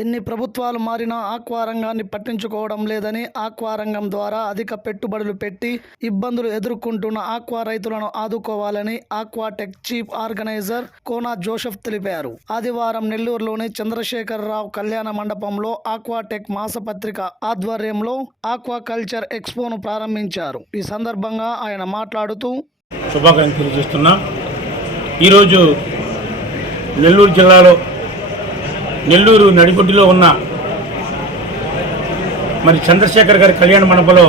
ఎన్ని ప్రభుత్వాలు మారినా ఆక్వా రంగాన్ని పట్టించుకోవడం లేదని ఆక్వా రంగం ద్వారా అధిక పెట్టుబడులు పెట్టి ఇబ్బందులు ఎదుర్కొంటున్న ఆక్వా రైతులను ఆదుకోవాలని aquatech chief organiser Kona Joseph తెలిపారు. ఆదివారం నెల్లూరులోని చంద్రశేఖరరావు కళ్యాణ మండపంలో ఆక్వాటెక్ మాసపత్రిక ఆధ్వర్యంలో ఆక్వా కల్చర్ ఎక్స్పోను ప్రారంభించారు. ఈ సందర్భంగా ఆయన మాట్లాడుతూ శుభాకాంక్షలు చేస్తున్నా. ఈరోజు నెల్లూరు జిల్లాలో నెల్లూరు నడిగొడ్డులో ఉన్న మరి చంద్రశేఖర్ గారి కళ్యాణ మండపంలో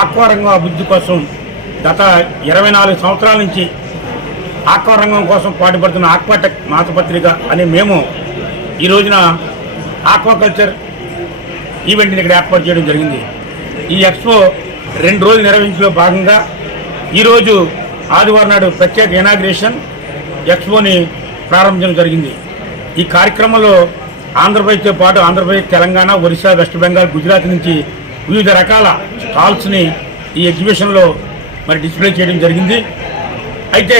ఆక్వా రంగం అభివృద్ధి కోసం గత ఇరవై నాలుగు సంవత్సరాల నుంచి ఆక్వా రంగం కోసం పాటుపడుతున్న ఆక్వాటెక్ మాసపత్రిక అనే మేము ఈ రోజున ఆక్వాకల్చర్ ఈవెంట్ని ఇక్కడ ఏర్పాటు చేయడం జరిగింది. ఈ ఎక్స్పో రెండు రోజులు నిర్వహించలో భాగంగా ఈరోజు ఆదివారం నాడు ప్రత్యేక ఇనాగ్రేషన్ ఎక్స్పోని ప్రారంభించడం జరిగింది. ఈ కార్యక్రమంలో ఆంధ్రప్రదేశ్తో పాటు ఆంధ్రప్రదేశ్ తెలంగాణ ఒరిస్సా వెస్ట్ బెంగాల్ గుజరాత్ నుంచి వివిధ రకాల స్టాల్స్ని ఈ ఎగ్జిబిషన్లో మరి డిస్ప్లే చేయడం జరిగింది. అయితే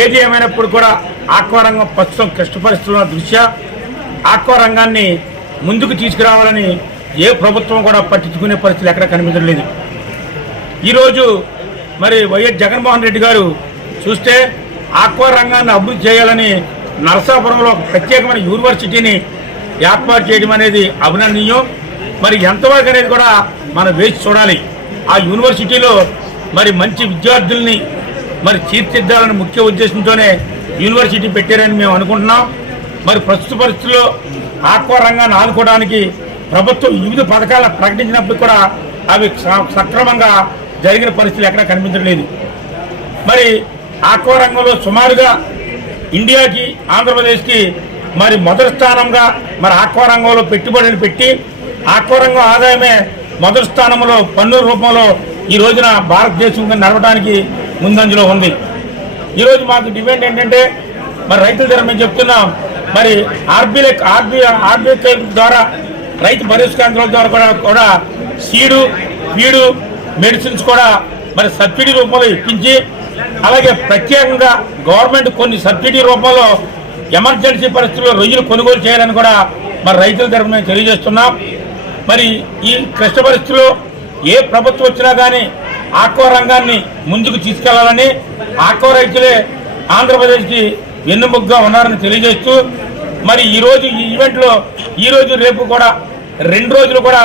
ఏది ఏమైనప్పుడు కూడా ఆక్వా రంగం ప్రస్తుతం క్లిష్ట పరిస్థితుల దృష్ట్యా ఆక్వా రంగాన్ని ముందుకు తీసుకురావాలని ఏ ప్రభుత్వం కూడా పట్టించుకునే పరిస్థితులు ఎక్కడ కనిపించడం లేదు ఈరోజు మరి వైఎస్ జగన్మోహన్ రెడ్డి గారు చూస్తే ఆక్వా రంగాన్ని అభివృద్ధి చేయాలని నరసాపురంలో ఒక ప్రత్యేకమైన యూనివర్సిటీని ఏర్పాటు చేయడం అనేది అభినందనీయం. మరి ఎంతవరకు అనేది కూడా మనం వేచి చూడాలి. ఆ యూనివర్సిటీలో మరి మంచి విద్యార్థుల్ని మరి తీర్చిదిద్దాలని ముఖ్య ఉద్దేశంతోనే యూనివర్సిటీ పెట్టారని మేము అనుకుంటున్నాం. మరి ప్రస్తుత పరిస్థితుల్లో ఆక్వా రంగాన్ని ఆదుకోవడానికి ప్రభుత్వం వివిధ పథకాలను ప్రకటించినప్పుడు కూడా అవి స- సక్రమంగా జరిగిన పరిస్థితులు ఎక్కడా కనిపించలేదు మరి ఆక్వా రంగంలో సుమారుగా ఇండియాకి ఆంధ్రప్రదేశ్కి మరి మొదటి స్థానంగా మరి ఆక్వారంగంలో పెట్టుబడులు పెట్టి ఆక్వారంగం ఆదాయమే మొదటి స్థానంలో పన్ను రూపంలో ఈ రోజున భారతదేశం నడవడానికి ముందంజలో ఉంది. ఈరోజు మాకు డిమాండ్ ఏంటంటే మరి రైతుల దగ్గర మేము చెప్తున్నాం మరి ఆర్బీఐ ఆర్బీఐ ఆర్బీఐ ద్వారా రైతు భరోసా కేంద్రాల ద్వారా కూడా కూడా సీడు ఫీడు మెడిసిన్స్ కూడా మరి సబ్సిడీ రూపంలో ఇప్పించి అలాగే ప్రత్యేకంగా గవర్నమెంట్ కొన్ని సబ్సిడీ రూపంలో ఎమర్జెన్సీ పరిస్థితుల్లో రొయ్యలు కొనుగోలు చేయాలని కూడా మరి రైతుల తరఫున మేము తెలియజేస్తున్నాం. మరి ఈ క్లిష్ట పరిస్థితుల్లో ఏ ప్రభుత్వం వచ్చినా కానీ ఆక్వా రంగాన్ని ముందుకు తీసుకెళ్ళాలని ఆక్వా రైతులే ఆంధ్రప్రదేశ్కి వెన్నుముగ్గా ఉన్నారని తెలియజేస్తూ మరి ఈరోజు ఈ ఈవెంట్లో ఈ రోజు రేపు కూడా రెండు రోజులు కూడా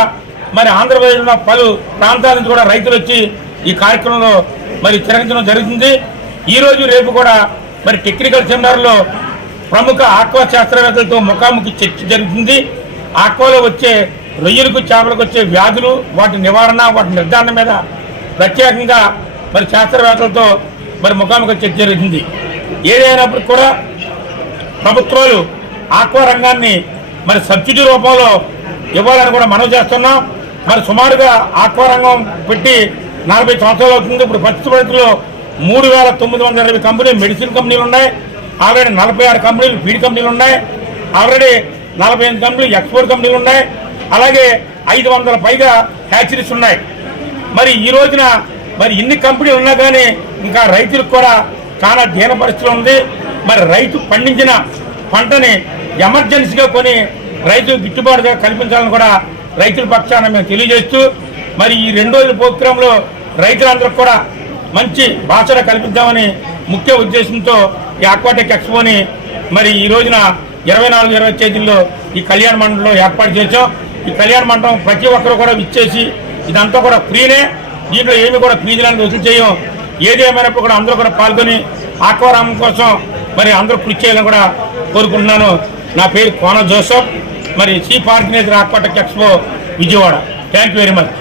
మరి ఆంధ్రప్రదేశ్లో పలు ప్రాంతాల నుంచి కూడా రైతులు వచ్చి ఈ కార్యక్రమంలో మరి తిరగించడం జరుగుతుంది. ఈ రోజు రేపు కూడా మరి టెక్నికల్ సెమినార్లో ప్రముఖ ఆక్వా శాస్త్రవేత్తలతో ముఖాముఖి చర్చ జరుగుతుంది. ఆక్వాలో వచ్చే రొయ్యలకు చేపలకు వచ్చే వ్యాధులు వాటి నివారణ వాటి నిర్ధారణ మీద ప్రత్యేకంగా మరి శాస్త్రవేత్తలతో మరి ముఖాముఖి చర్చ జరుగుతుంది. ఏదైనప్పటికీ కూడా ప్రభుత్వాలు ఆక్వా రంగాన్ని మరి సబ్సిడీ రూపంలో ఇవ్వాలని కూడా మనం చేస్తున్నాం. మరి సుమారుగా ఆక్వా రంగం పెట్టి నలభై సంవత్సరాలు అవుతుంది ఇప్పుడు ప్రస్తుత పరిస్థితుల్లో మూడు వేల తొమ్మిది వందల ఇరవై కంపెనీలు మెడిసిన్ కంపెనీలు ఉన్నాయి. ఆల్రెడీ నలభై ఆరు కంపెనీలు ఫీడ్ కంపెనీలు ఉన్నాయి. ఆల్రెడీ నలభై ఎనిమిది కంపెనీలు ఎక్స్పోర్ట్ కంపెనీలు ఉన్నాయి. అలాగే ఐదు వందల పైగా హ్యాచరీస్ ఉన్నాయి. మరి ఈ రోజున మరి ఇన్ని కంపెనీలు ఉన్నా కానీ ఇంకా రైతులకు కూడా చాలా దీన పరిస్థితి ఉంది. మరి రైతు పండించిన పంటని ఎమర్జెన్సీగా కొని రైతు గిట్టుబాటుగా కల్పించాలని కూడా రైతుల పక్షాన మేము తెలియజేస్తూ మరి ఈ రెండు రోజుల ప్రోగ్రాంలో రైతులందరికీ కూడా మంచి భాషణ కల్పిద్దామని ముఖ్య ఉద్దేశంతో ఈ అక్వాటిక్ ఎక్స్పోని మరి ఈ రోజున ఇరవై నాలుగు ఇరవై తేదీల్లో ఈ కళ్యాణ మండపంలో ఏర్పాటు చేశాం. ఈ కళ్యాణ మండపం ప్రతి ఒక్కరు కూడా విచ్చేసి ఇదంతా కూడా ఫ్రీనే దీంట్లో ఏమి కూడా ఫీజులను వసూలు చేయం ఏది ఏమైనప్పుడు కూడా అందరూ కూడా పాల్గొని ఆక్వారామం కోసం మరి అందరూ కృషి చేయాలని కూడా కోరుకుంటున్నాను. నా పేరు కోన జోసఫ్. మరి chief organiser aquatic expo Vijayawada. Thank you very much.